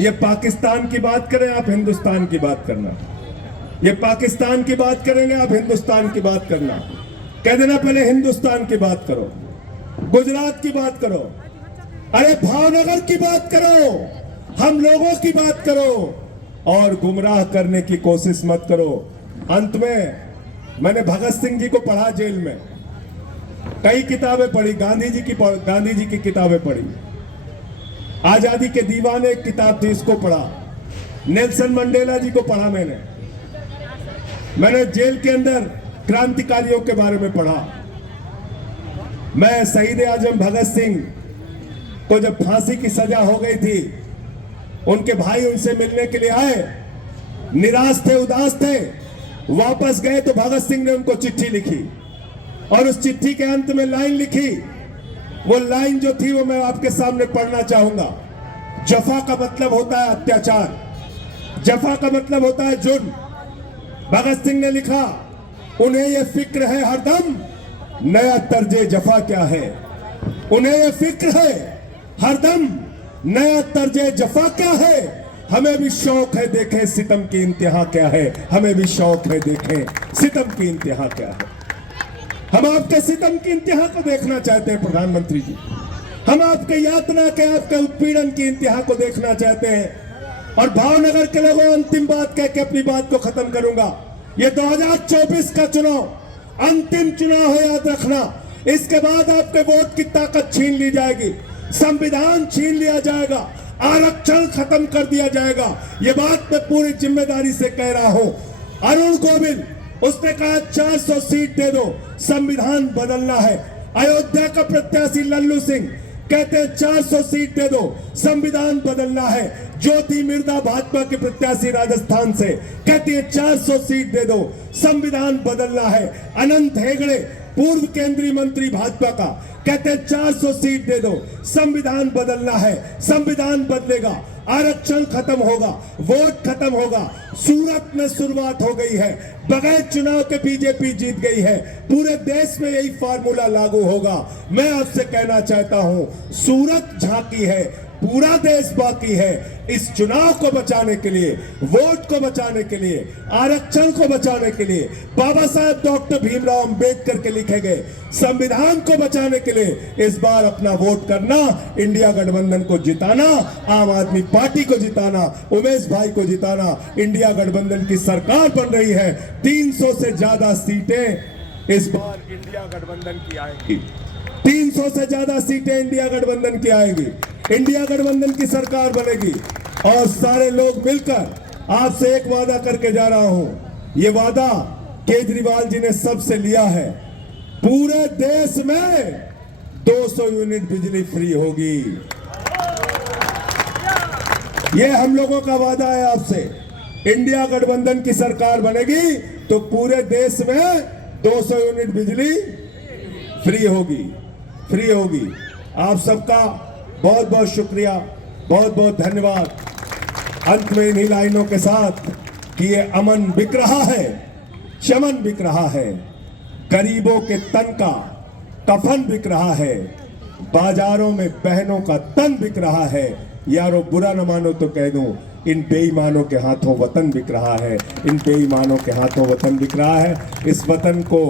ये पाकिस्तान की बात करें, आप हिंदुस्तान की बात करना। ये पाकिस्तान की बात करेंगे, आप हिंदुस्तान की बात करना। कह देना पहले हिंदुस्तान की बात करो, गुजरात की बात करो, अरे भावनगर की बात करो, हम लोगों की बात करो, और गुमराह करने की कोशिश मत करो। अंत में मैंने भगत सिंह जी को पढ़ा जेल में, कई किताबें पढ़ी, गांधी जी की किताबें पढ़ी, आजादी के दीवाने एक किताब थी, इसको पढ़ा, नेल्सन मंडेला जी को पढ़ा मैंने जेल के अंदर क्रांतिकारियों के बारे में पढ़ा। मैं शहीद आजम भगत सिंह को जब फांसी की सजा हो गई थी, उनके भाई उनसे मिलने के लिए आए, निराश थे, उदास थे, वापस गए तो भगत सिंह ने उनको चिट्ठी लिखी और उस चिट्ठी के अंत में लाइन लिखी। वो लाइन जो थी वो मैं आपके सामने पढ़ना चाहूंगा। जफा का मतलब होता है अत्याचार, जफा का मतलब होता है जुर्म। भगत सिंह ने लिखा, उन्हें यह फिक्र है हरदम नया तर्जे जफा क्या है। उन्हें यह फिक्र है हरदम नया तर्जे जफा क्या है। हमें भी शौक है देखें सितम की इंतहा क्या है। हमें भी शौक है देखें सितम की इंतहा क्या है। हम आपके सितम की इंतहा को देखना चाहते हैं प्रधानमंत्री जी। हम आपके यातना के, आपके उत्पीड़न की इंतहा को देखना चाहते हैं। और भावनगर के लोगों, अंतिम बात कह के अपनी बात को खत्म करूंगा। ये 2024 का चुनाव अंतिम चुनाव है, याद रखना। इसके बाद आपके वोट की ताकत छीन ली जाएगी, संविधान छीन लिया जाएगा, आरक्षण खत्म कर दिया जाएगा। ये बात मैं पूरी जिम्मेदारी से कह रहा हूं। अरुण गोविल, उसने कहा 400 सीट दे दो, संविधान बदलना है। अयोध्या का प्रत्याशी लल्लू सिंह कहते हैं 400 सीट दे दो, संविधान बदलना है। ज्योति मिर्धा भाजपा के प्रत्याशी राजस्थान से कहती है 400 सीट दे दो, संविधान बदलना है। अनंत हेगड़े, पूर्व केंद्रीय मंत्री भाजपा का, कहते हैं 400 सीट दे दो, संविधान बदलना है। संविधान बदलेगा, आरक्षण खत्म होगा, वोट खत्म होगा। सूरत में शुरुआत हो गई है, बगैर चुनाव के बीजेपी जीत गई है। पूरे देश में यही फार्मूला लागू होगा। मैं आपसे कहना चाहता हूं, सूरत झांकी है, पूरा देश बाकी है। इस चुनाव को बचाने के लिए, वोट को बचाने के लिए, आरक्षण को बचाने के लिए, बाबा साहब डॉक्टर भीमराव अंबेडकर के लिखे गए संविधान को बचाने के लिए इस बार अपना वोट करना, इंडिया गठबंधन को जिताना, आम आदमी पार्टी को जिताना, उमेश भाई को जिताना। इंडिया गठबंधन की सरकार बन रही है। 300 से ज्यादा सीटें इस बार इंडिया गठबंधन की आएंगी। 300 से ज्यादा सीटें इंडिया गठबंधन की आएंगी। इंडिया गठबंधन की सरकार बनेगी और सारे लोग मिलकर आपसे एक वादा करके जा रहा हूं। ये वादा केजरीवाल जी ने सबसे लिया है, पूरे देश में 200 यूनिट बिजली फ्री होगी। ये हम लोगों का वादा है आपसे। इंडिया गठबंधन की सरकार बनेगी तो पूरे देश में 200 यूनिट बिजली फ्री होगी, फ्री होगी। आप सबका बहुत बहुत शुक्रिया, बहुत बहुत धन्यवाद। अंत में इन्हीं लाइनों के साथ कि ये अमन बिक रहा है, चमन बिक रहा है, गरीबों के तन का कफन बिक रहा है, बाजारों में बहनों का तन बिक रहा है। यारो बुरा न मानो तो कह दूं, इन बेईमानों के हाथों वतन बिक रहा है। इन बेईमानों के हाथों वतन बिक रहा है। इस वतन को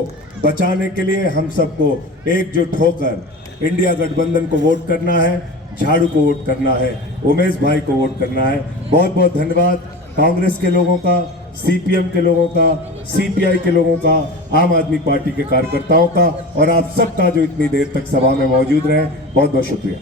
बचाने के लिए हम सबको एकजुट होकर इंडिया गठबंधन को वोट करना है, झाड़ू को वोट करना है, उमेश भाई को वोट करना है। बहुत बहुत धन्यवाद कांग्रेस के लोगों का, सीपीएम के लोगों का, सीपीआई के लोगों का, आम आदमी पार्टी के कार्यकर्ताओं का और आप सबका जो इतनी देर तक सभा में मौजूद रहे। बहुत बहुत शुक्रिया।